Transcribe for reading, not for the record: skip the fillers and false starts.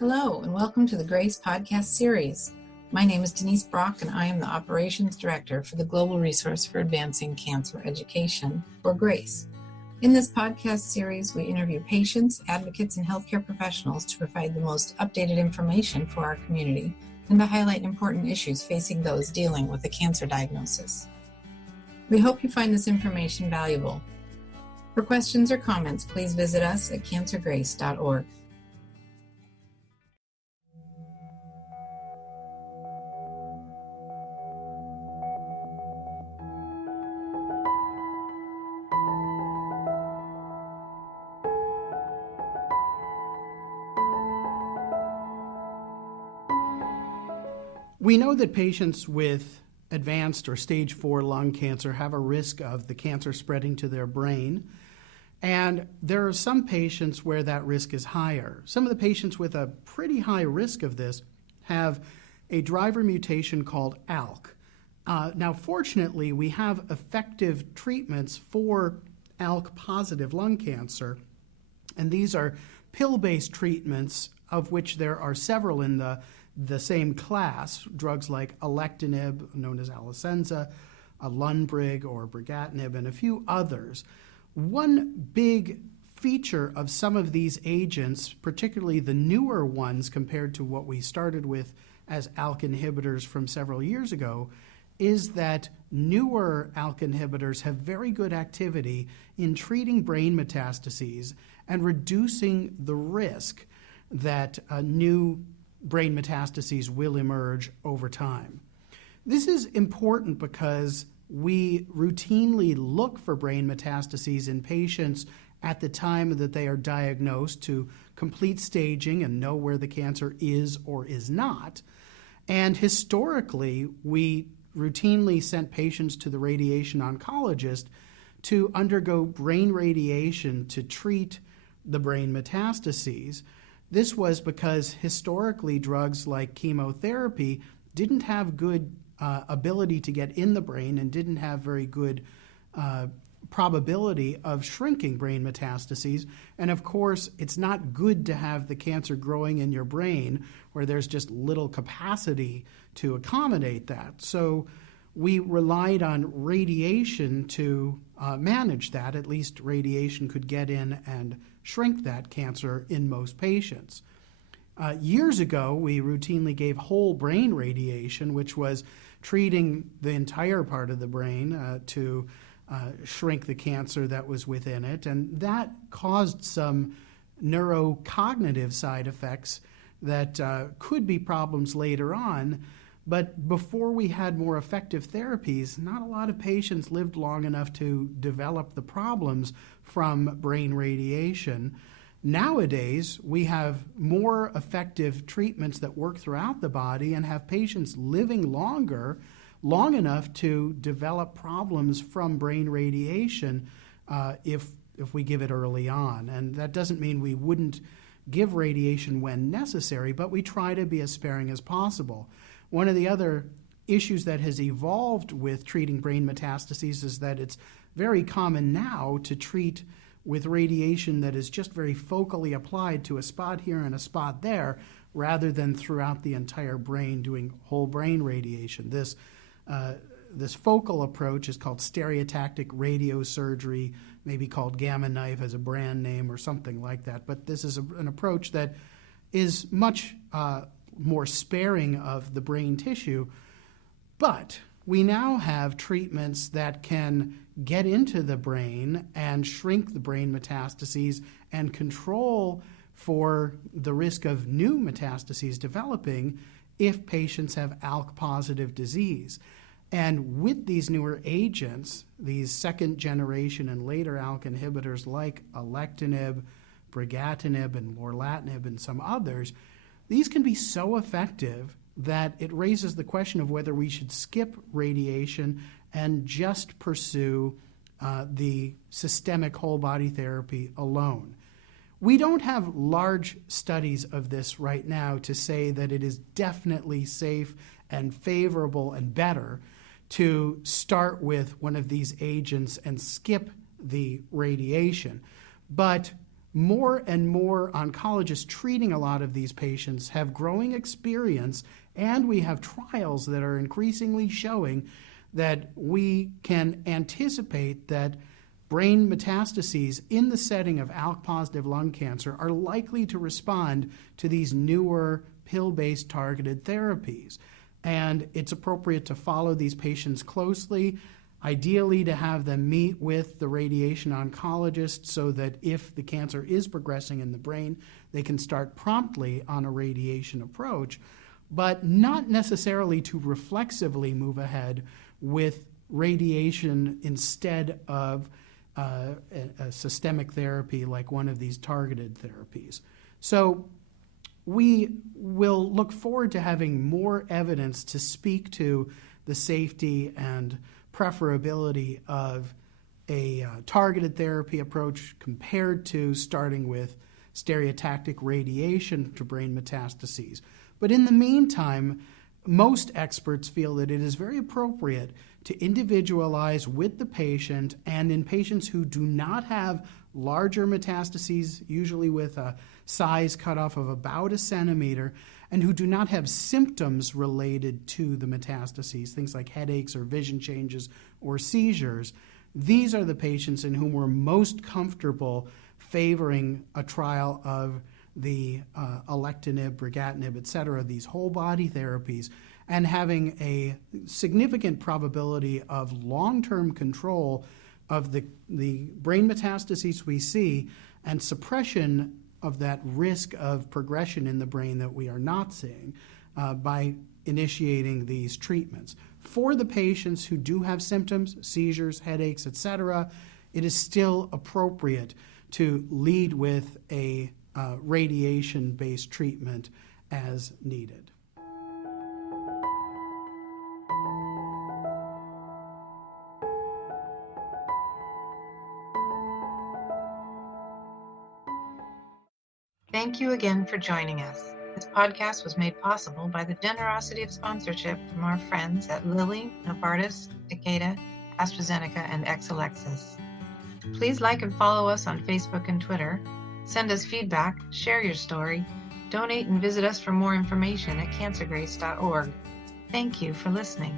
Hello, and welcome to the GRACE podcast series. My name is Denise Brock, and I am the Operations Director for the Global Resource for Advancing Cancer Education, or GRACE. In this podcast series, we interview patients, advocates, and healthcare professionals to provide the most updated information for our community and to highlight important issues facing those dealing with a cancer diagnosis. We hope you find this information valuable. For questions or comments, please visit us at cancergrace.org. We know that patients with advanced or stage 4 lung cancer have a risk of the cancer spreading to their brain, and there are some patients where that risk is higher. Some of the patients with a pretty high risk of this have a driver mutation called ALK. Now, fortunately, we have effective treatments for ALK-positive lung cancer, and these are pill-based treatments, of which there are several in the same class, drugs like alectinib, known as Alecensa, Lunbrig or brigatinib, and a few others. One big feature of some of these agents, particularly the newer ones compared to what we started with as ALK inhibitors from several years ago, is that newer ALK inhibitors have very good activity in treating brain metastases and reducing the risk that new brain metastases will emerge over time. This is important because we routinely look for brain metastases in patients at the time that they are diagnosed to complete staging and know where the cancer is or is not. And historically, we routinely sent patients to the radiation oncologist to undergo brain radiation to treat the brain metastases. This was because historically drugs like chemotherapy didn't have good ability to get in the brain and didn't have very good probability of shrinking brain metastases. And of course, it's not good to have the cancer growing in your brain where there's just little capacity to accommodate that. So we relied on radiation to manage that. At least radiation could get in and shrink that cancer in most patients. Years ago, we routinely gave whole brain radiation, which was treating the entire part of the brain to shrink the cancer that was within it. And that caused some neurocognitive side effects that could be problems later on. But before we had more effective therapies, not a lot of patients lived long enough to develop the problems from brain radiation. Nowadays, we have more effective treatments that work throughout the body and have patients living longer, long enough to develop problems from brain radiation if we give it early on. And that doesn't mean we wouldn't give radiation when necessary, but we try to be as sparing as possible. One of the other issues that has evolved with treating brain metastases is that it's very common now to treat with radiation that is just very focally applied to a spot here and a spot there, rather than throughout the entire brain doing whole brain radiation. This focal approach is called stereotactic radiosurgery, maybe called Gamma Knife as a brand name or something like that. But this is an approach that is much more sparing of the brain tissue. But we now have treatments that can get into the brain and shrink the brain metastases and control for the risk of new metastases developing if patients have ALK-positive disease. And with these newer agents, these second generation and later ALK inhibitors like alectinib, brigatinib, and lorlatinib, and some others, these can be so effective that it raises the question of whether we should skip radiation and just pursue the systemic whole body therapy alone. We don't have large studies of this right now to say that it is definitely safe and favorable and better to start with one of these agents and skip the radiation. But more and more oncologists treating a lot of these patients have growing experience, and we have trials that are increasingly showing that we can anticipate that brain metastases in the setting of ALK-positive lung cancer are likely to respond to these newer pill-based targeted therapies. And it's appropriate to follow these patients closely, ideally to have them meet with the radiation oncologist so that if the cancer is progressing in the brain, they can start promptly on a radiation approach, but not necessarily to reflexively move ahead with radiation instead of a systemic therapy like one of these targeted therapies. So we will look forward to having more evidence to speak to the safety and preferability of a targeted therapy approach compared to starting with stereotactic radiation to brain metastases. But in the meantime, most experts feel that it is very appropriate to individualize with the patient, and in patients who do not have larger metastases, usually with a size cutoff of about 1 centimeter, and who do not have symptoms related to the metastases, things like headaches or vision changes or seizures, these are the patients in whom we're most comfortable favoring a trial of the alectinib, brigatinib, et cetera, these whole body therapies, and having a significant probability of long-term control of the brain metastases we see and suppression of that risk of progression in the brain that we are not seeing by initiating these treatments. For the patients who do have symptoms, seizures, headaches, etc., it is still appropriate to lead with a radiation-based treatment as needed. Thank you again for joining us. This podcast was made possible by the generosity of sponsorship from our friends at Lilly, Novartis, Takeda, AstraZeneca, and Exelixis. Please like and follow us on Facebook and Twitter. Send us feedback, share your story, donate and visit us for more information at cancergrace.org. Thank you for listening.